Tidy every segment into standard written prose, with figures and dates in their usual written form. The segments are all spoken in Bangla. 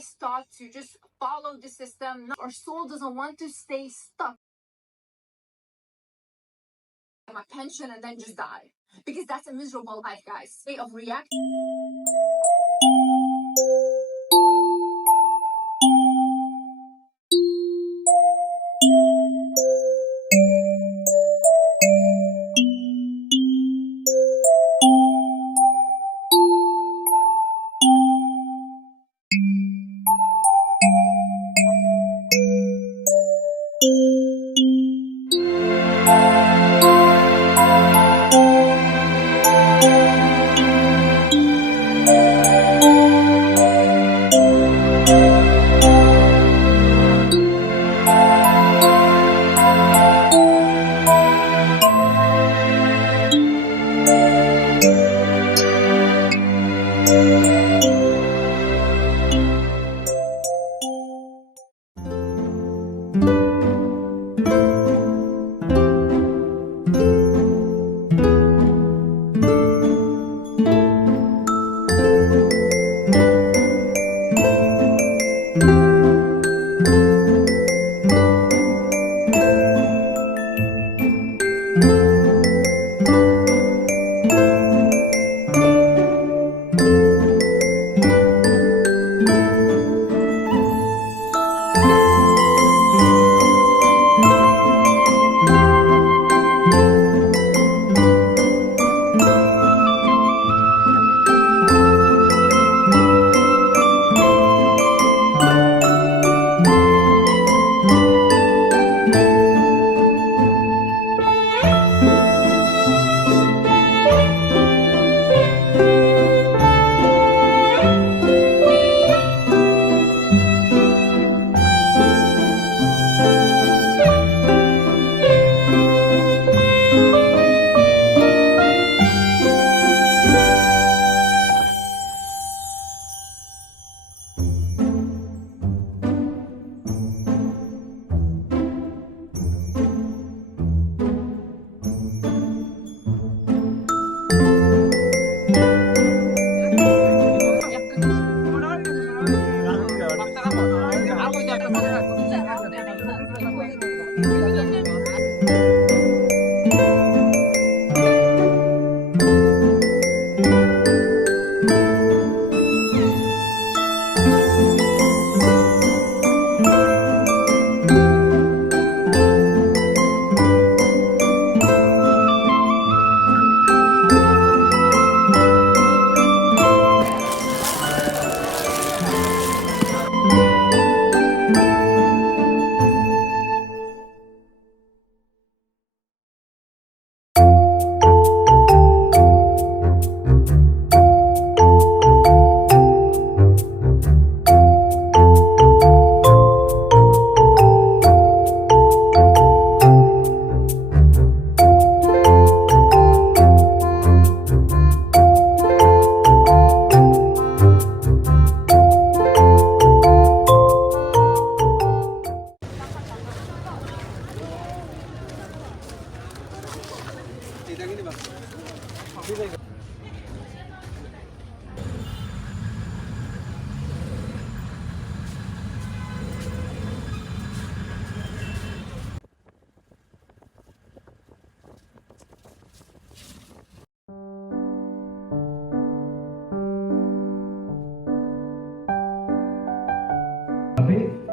start to just follow the system. Our soul doesn't want to stay stuck. My pension and then just die. Because that's a miserable life, guys. State of react.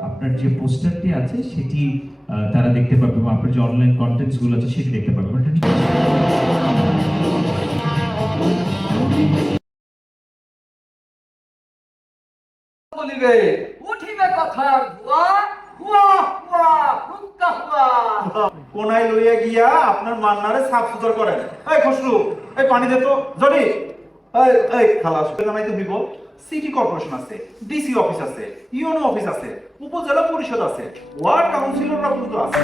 আপনার যে পোস্টারটি আছে সেটি তারা দেখতে পাবে এবং আপনার যে অনলাইন কন্টেন্টস গুলো আছে সেটি দেখতে পাবে। কোনায় লইয়া গিয়া আপনার মান্নারে সাফ সুতর করেন। এই খসরু, এই পানি দে তো। জনি, এই খালাস জানাইতে হইব। সিটি কর্পোরেশন আছে, ডিসি অফিস আছে, ইউনো অফিস আছে, উপজেলা পরিষদ আছে, ওয়ার্ড কাউন্সিলররা পর্যন্ত আছে।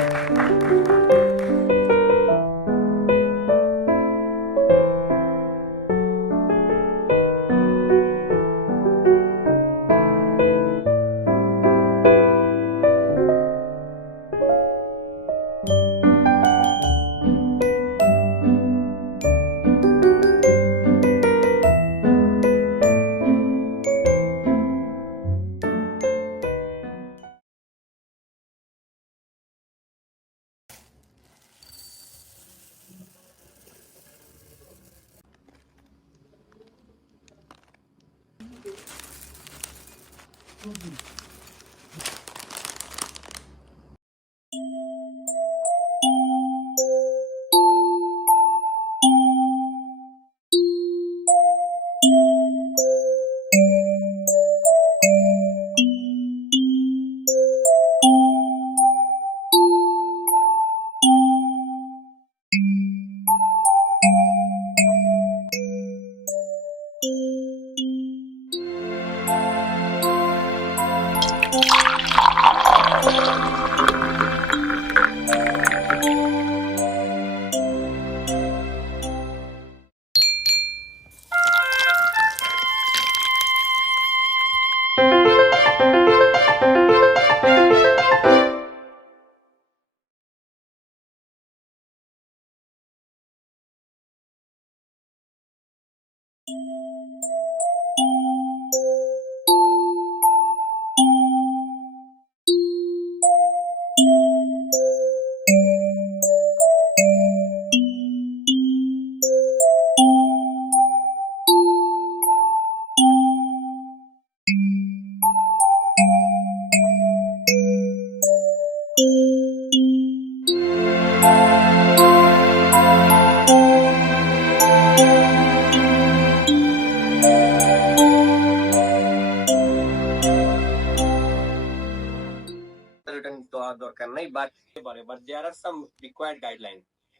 রিটার্ন দেওয়ার দরকার নাই, but there are some required guideline.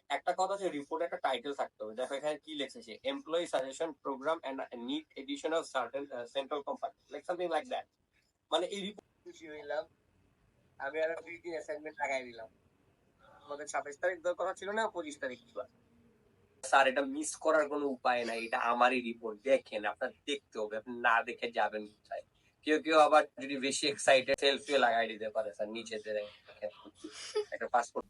একটা কথা হচ্ছে রিপোর্টে একটা টাইটেল থাকতে হবে। দেখো এখানে কি লিখেছে, employee suggestion program and need addition of certain central company, like something like that. মানে এই রিপোর্ট খুশি হইলাম, আমি আর 2 দিন অ্যাসাইনমেন্ট লাগাই দিলাম। আমাদের 27 তারিখ দেওয়ার কথা ছিল না, 25 তারিখ দিবা। স্যার এটা মিস করার কোনো উপায় নাই, এটা আমারই রিপোর্ট, দেখেন আপনার দেখতে হবে, আপনি না দেখে যাবেন কোথায়। কেউ কেউ আবার যদি বেশি এক্সাইটেড সেলফিও লাগাই দিতে পারে স্যার নিচেতে, দেখেন একটা পাসপোর্ট